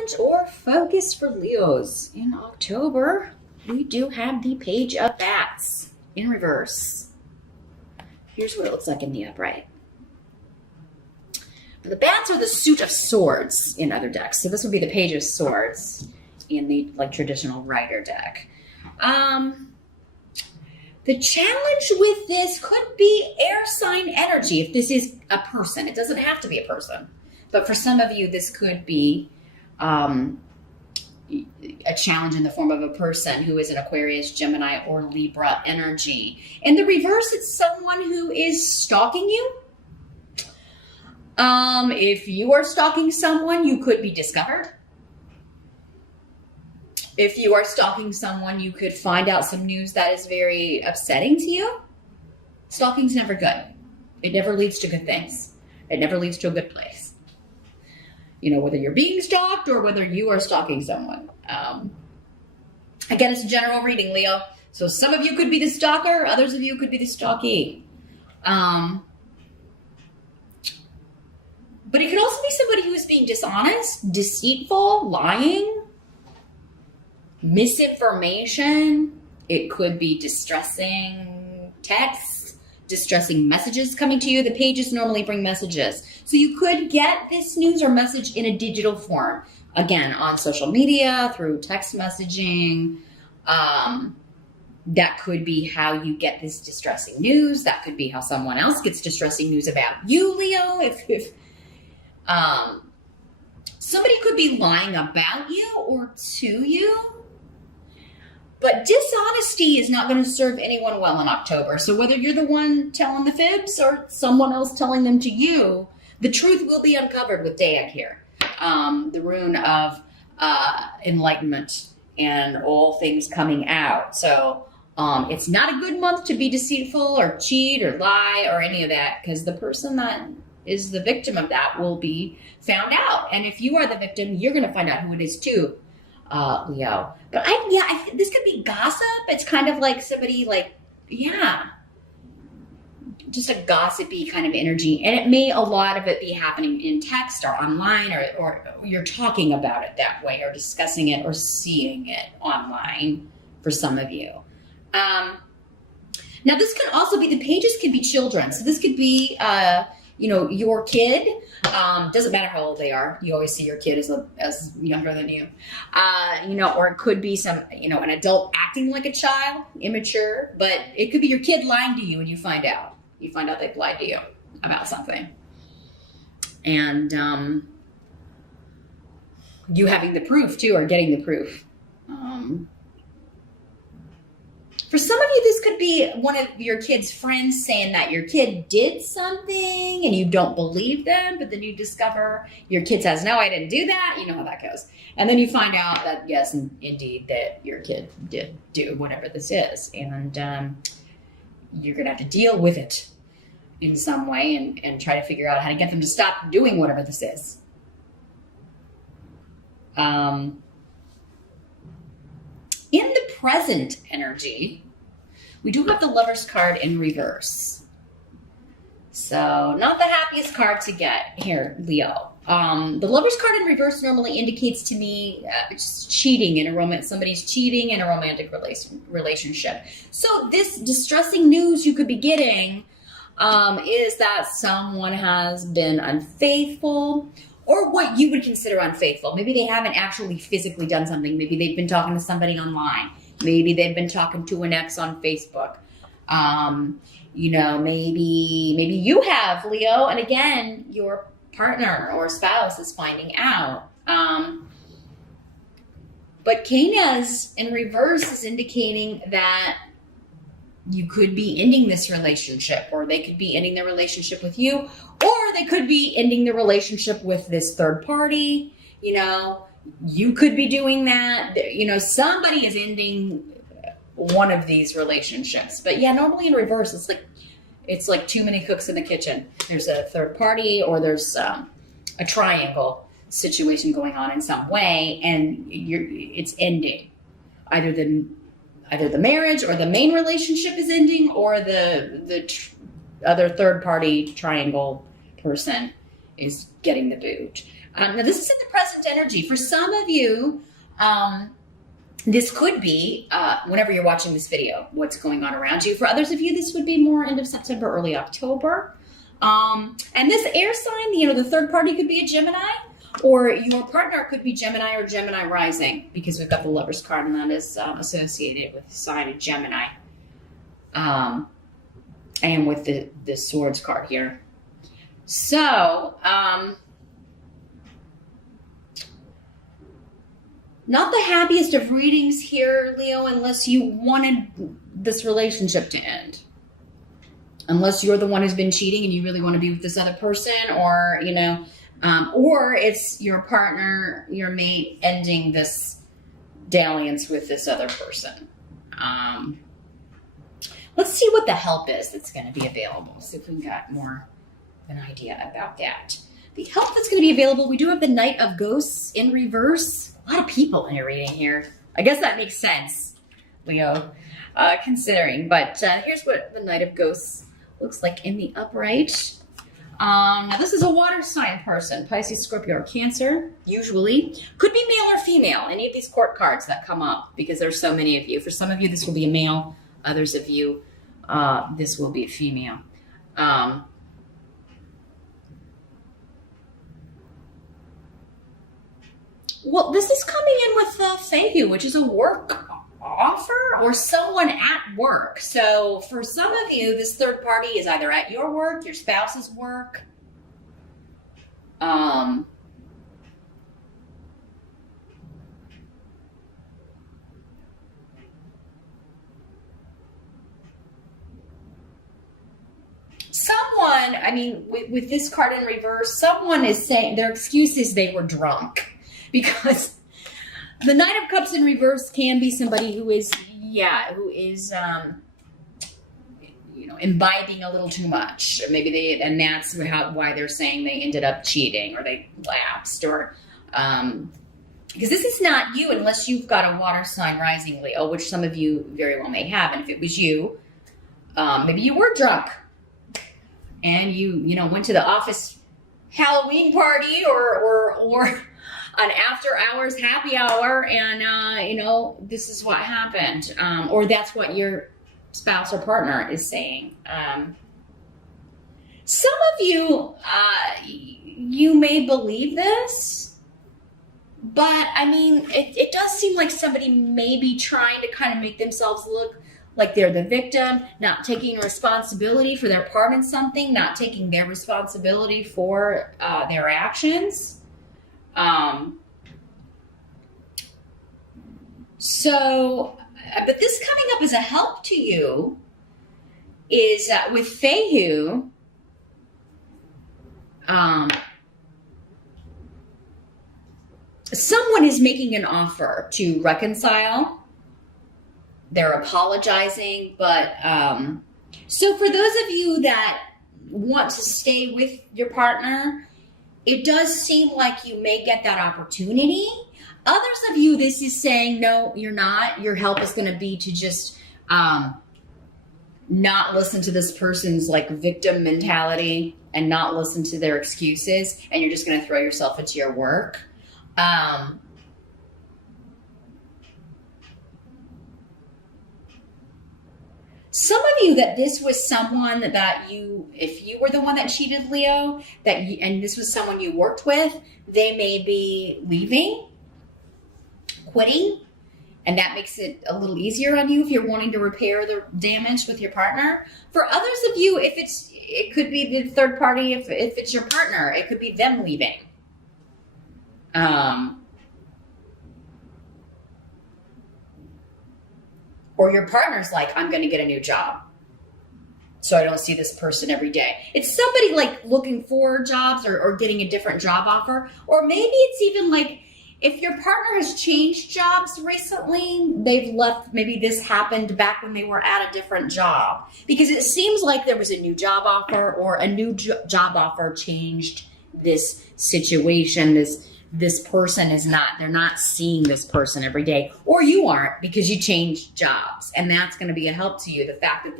challenge or focus for Leos in October, we do have the Page of Bats in reverse. Here's what it looks like in the upright. The bats are the suit of swords in other decks. So this would be the Page of Swords in the traditional Rider deck. The challenge with this could be air sign energy if this is a person. It doesn't have to be a person. But for some of you, this could be a challenge in the form of a person who is an Aquarius, Gemini, or Libra energy. In the reverse, it's someone who is stalking you. If you are stalking someone, you could be discovered. If you are stalking someone, you could find out some news that is very upsetting to you. Stalking's never good. It never leads to good things. It never leads to a good place. You know, whether you're being stalked or whether you are stalking someone. Again, it's a general reading, Leo. So some of you could be the stalker, others of you could be the stalkee. But it could also be somebody who is being dishonest, deceitful, lying, misinformation. It could be distressing texts, distressing messages coming to you. The pages normally bring messages. So you could get this news or message in a digital form. Again, on social media, through text messaging. That could be how you get this distressing news. That could be how someone else gets distressing news about you, Leo. If somebody could be lying about you or to you. But dishonesty is not going to serve anyone well in October. So whether you're the one telling the fibs or someone else telling them to you, the truth will be uncovered with Deag here. The rune of enlightenment and all things coming out. So it's not a good month to be deceitful or cheat or lie or any of that, because the person that is the victim of that will be found out. And if you are the victim, you're going to find out who it is too. Leo. But this could be gossip. It's kind of like somebody just a gossipy kind of energy. And it may, a lot of it be happening in text or online, or you're talking about it that way, or discussing it or seeing it online for some of you. Now this could also be, the pages could be children. So this could be, your kid. Doesn't matter how old they are. You always see your kid as younger than you. Or it could be an adult acting like a child, immature, but it could be your kid lying to you and you find out. You find out they've lied to you about something. And you having the proof too, or getting the proof. For some of you, this could be one of your kid's friends saying that your kid did something and you don't believe them, but then you discover your kid says, no, I didn't do that. You know how that goes. And then you find out that, yes, indeed, that your kid did do whatever this is. And you're going to have to deal with it in some way and try to figure out how to get them to stop doing whatever this is. In the present energy, we do have the Lover's card in reverse. So not the happiest card to get here, Leo. The Lover's card in reverse normally indicates to me just cheating in a romance. Somebody's cheating in a romantic relationship. So this distressing news you could be getting is that someone has been unfaithful, or what you would consider unfaithful. Maybe they haven't actually physically done something. Maybe they've been talking to somebody online. Maybe they've been talking to an ex on Facebook. Maybe you have, Leo, and again, your partner or spouse is finding out. But Canas in reverse is indicating that you could be ending this relationship, or they could be ending their relationship with you, or they could be ending the relationship with this third party. You could be doing that. Somebody is ending one of these relationships. But yeah, normally in reverse, it's like too many cooks in the kitchen. There's a third party, or there's a triangle situation going on in some way, and it's ending. Either the marriage or the main relationship is ending, or the other third party triangle person is getting the boot. Now, this is in the present energy. For some of you, this could be, whenever you're watching this video, what's going on around you. For others of you, this would be more end of September, early October. And this air sign, the third party could be a Gemini, or your partner could be Gemini or Gemini rising, because we've got the Lover's card, and that is associated with the sign of Gemini. And with the Swords card here. So, not the happiest of readings here, Leo, unless you wanted this relationship to end. Unless you're the one who's been cheating and you really want to be with this other person, or, or it's your partner, your mate, ending this dalliance with this other person. Let's see what the help is that's going to be available. See if we got more of an idea about that. The help that's going to be available, we do have the Knight of Ghosts in reverse. A lot of people in your reading here. I guess that makes sense, Leo, considering. But here's what the Knight of Ghosts looks like in the upright. Now, this is a water sign person, Pisces, Scorpio, or Cancer, usually. Could be male or female, any of these court cards that come up, because there's so many of you. For some of you, this will be a male. Others of you, this will be a female. Well, this is coming in with Fehu, which is a work offer or someone at work. So for some of you, this third party is either at your work, your spouse's work. Someone, I mean, with this card in reverse, someone is saying their excuse is they were drunk, because the Knight of Cups in reverse can be somebody who is, imbibing a little too much. Maybe and that's why they're saying they ended up cheating, or they lapsed, or, because this is not you unless you've got a water sign rising, Leo, which some of you very well may have. And if it was you, maybe you were drunk and you went to the office Halloween party or an after hours happy hour, and this is what happened, or that's what your spouse or partner is saying. Some of you, you may believe this, but I mean, it does seem like somebody may be trying to kind of make themselves look like they're the victim, not taking responsibility for their part in something, not taking their responsibility for their actions. But this coming up as a help to you is with Fehu, someone is making an offer to reconcile. They're apologizing, but so for those of you that want to stay with your partner, it does seem like you may get that opportunity. Others of you, this is saying, no, you're not. Your help is going to be to just not listen to this person's victim mentality and not listen to their excuses, and you're just going to throw yourself into your work. Some of you, that this was someone that if you were the one that cheated, Leo, and this was someone you worked with, they may be leaving, quitting, and that makes it a little easier on you if you're wanting to repair the damage with your partner. For others of you, it could be the third party. If it's your partner, it could be them leaving. Or your partner's like, I'm going to get a new job, so I don't see this person every day. It's somebody looking for jobs or getting a different job offer. Or maybe it's even if your partner has changed jobs recently, they've left, maybe this happened back when they were at a different job. Because it seems like there was a new job offer, or a new job offer changed this situation. This person they're not seeing this person every day, or you aren't, because you changed jobs, and that's going to be a help to you. The fact that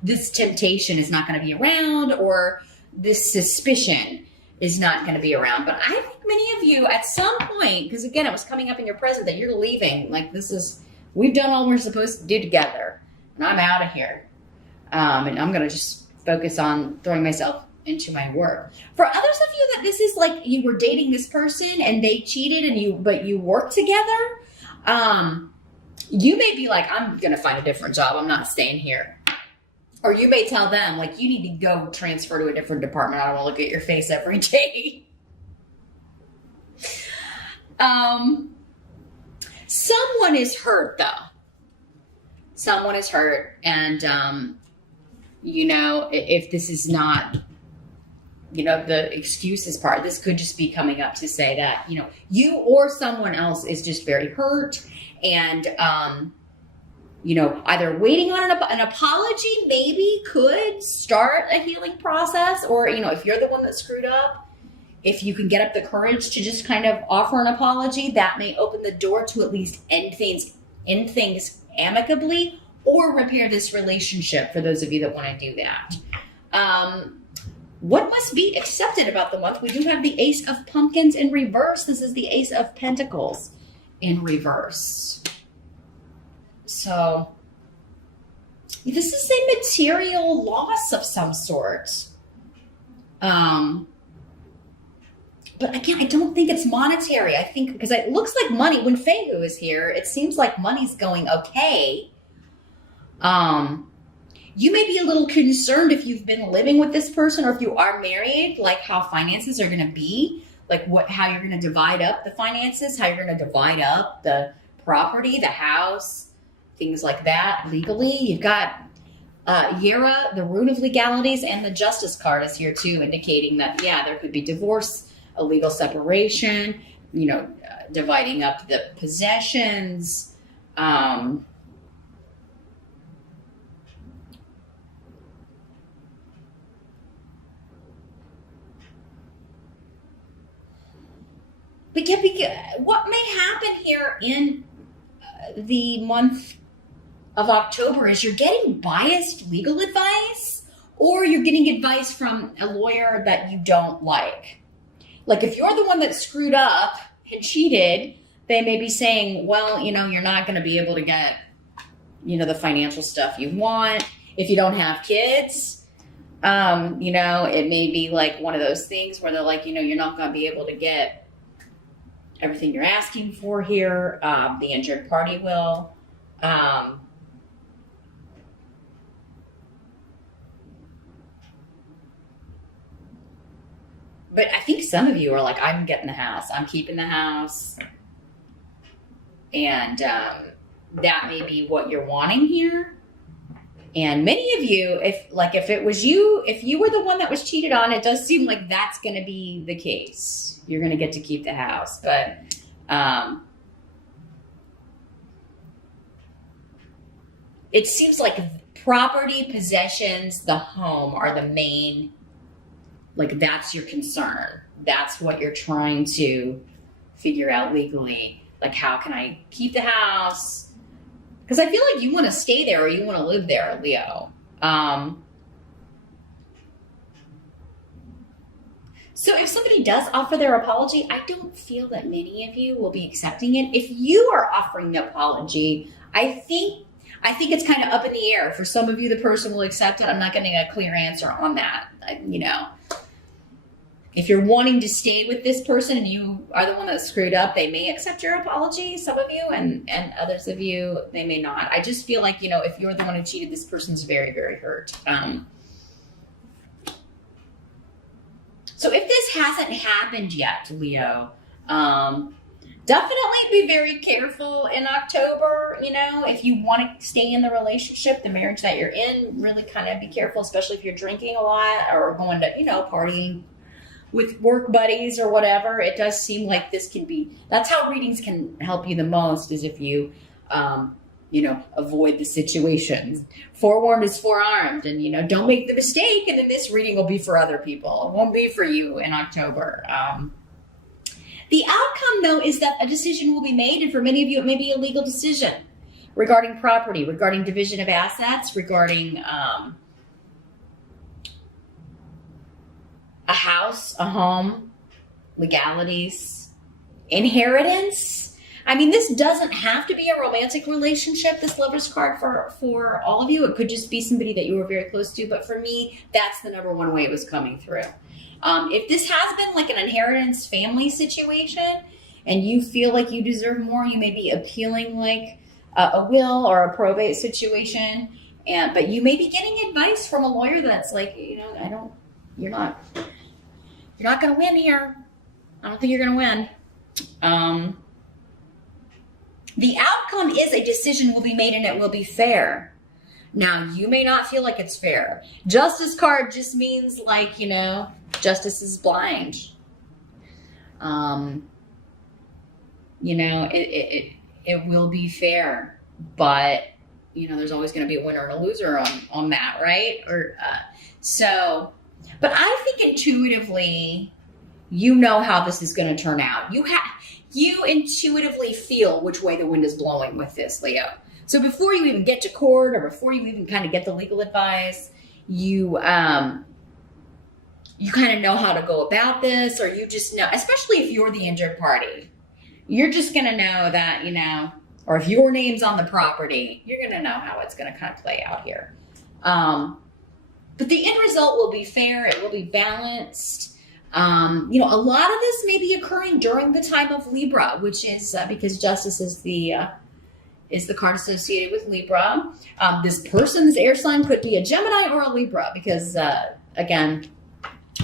this temptation is not going to be around, or this suspicion is not going to be around. But I think many of you at some point, because again, it was coming up in your present that you're leaving. Like we've done all we're supposed to do together, and I'm out of here. And I'm going to just focus on throwing myself into my work. For others of you that this is like you were dating this person and they cheated but you worked together, you may be like, I'm going to find a different job. I'm not staying here. Or you may tell them, like, you need to go transfer to a different department. I don't want to look at your face every day. Someone is hurt, though. Someone is hurt. And, if this is not, the excuses part, this could just be coming up to say that, you or someone else is just very hurt. And, either waiting on an apology maybe could start a healing process, or, if you're the one that screwed up, if you can get up the courage to just kind of offer an apology, that may open the door to at least end things amicably or repair this relationship for those of you that want to do that. What must be accepted about the month? We do have the Ace of Pumpkins in reverse. This is the Ace of Pentacles in reverse. So this is a material loss of some sort. But again, I don't think it's monetary. I think because it looks like money, when Fehu is here, it seems like money's going okay. You may be a little concerned if you've been living with this person or if you are married, like how finances are going to be, like how you're going to divide up the finances, how you're going to divide up the property, the house, things like that legally. You've got Yera, the rune of legalities, and the Justice card is here too, indicating that, there could be divorce, a legal separation, dividing up the possessions. But what may happen here in the month of October is you're getting biased legal advice, or you're getting advice from a lawyer that you don't like. Like if you're the one that screwed up and cheated, they may be saying, well, you're not going to be able to get, the financial stuff you want. If you don't have kids, it may be like one of those things where they're like, you're not going to be able to get everything you're asking for here. The injured party will. But I think some of you are like, I'm getting the house. I'm keeping the house. And that may be what you're wanting here. And many of you, if it was you, if you were the one that was cheated on, it does seem like that's going to be the case. You're going to get to keep the house. But it seems like property, possessions, the home are the main, like that's your concern. That's what you're trying to figure out legally. Like, how can I keep the house? Because I feel like you want to stay there or you want to live there, Leo. So if somebody does offer their apology, I don't feel that many of you will be accepting it. If you are offering the apology, I think it's kind of up in the air. For some of you, the person will accept it. I'm not getting a clear answer on that. If you're wanting to stay with this person and you are the one that screwed up, they may accept your apology, some of you, and others of you, they may not. I just feel like, if you're the one who cheated, this person's very, very hurt. So if this hasn't happened yet, Leo, definitely be very careful in October. If you want to stay in the relationship, the marriage that you're in, really kind of be careful, especially if you're drinking a lot or going to, partying with work buddies or whatever. It does seem like this can be, that's how readings can help you the most, is if you, avoid the situations. Forewarned is forearmed, and, don't make the mistake. And then this reading will be for other people. It won't be for you in October. The outcome, though, is that a decision will be made. And for many of you, it may be a legal decision regarding property, regarding division of assets, regarding, a house, a home, legalities, inheritance. I mean, this doesn't have to be a romantic relationship, this Lover's card for all of you. It could just be somebody that you were very close to. But for me, that's the number one way it was coming through. If this has been like an inheritance family situation and you feel like you deserve more, you may be appealing like a will or a probate situation. But you may be getting advice from a lawyer that's like, you're not going to win here. I don't think you're going to win. The outcome is a decision will be made and it will be fair. Now, you may not feel like it's fair. Justice card just means like, justice is blind. It will be fair, but there's always going to be a winner and a loser on that, right? But I think intuitively, how this is going to turn out. You intuitively feel which way the wind is blowing with this, Leo. So before you even get to court or before you even kind of get the legal advice, you kind of know how to go about this, or you just know, especially if you're the injured party, you're just going to know that, or if your name's on the property, you're going to know how it's going to kind of play out here. But the end result will be fair. It will be balanced. A lot of this may be occurring during the time of Libra, which is because justice is the card associated with Libra. This person's air sign could be a Gemini or a Libra because, again,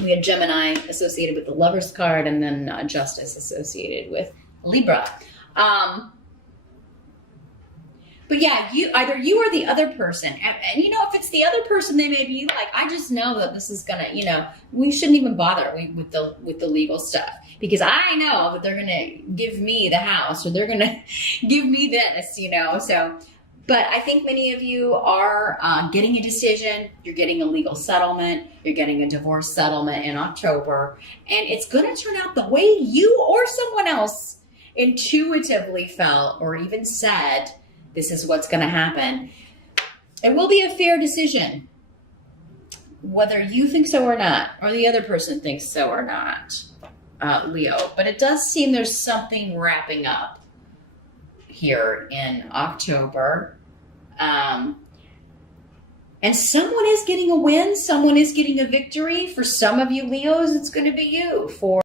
we had Gemini associated with the Lover's card and then justice associated with Libra. But yeah, either you or the other person. And if it's the other person, they may be like, I just know that this is going to, we shouldn't even bother with the legal stuff because I know that they're going to give me the house or they're going to give me this, So, but I think many of you are getting a decision. You're getting a legal settlement. You're getting a divorce settlement in October. And it's going to turn out the way you or someone else intuitively felt or even said, this is what's going to happen. It will be a fair decision, whether you think so or not, or the other person thinks so or not, Leo. But it does seem there's something wrapping up here in October. And someone is getting a win. Someone is getting a victory. For some of you Leos, it's going to be you. For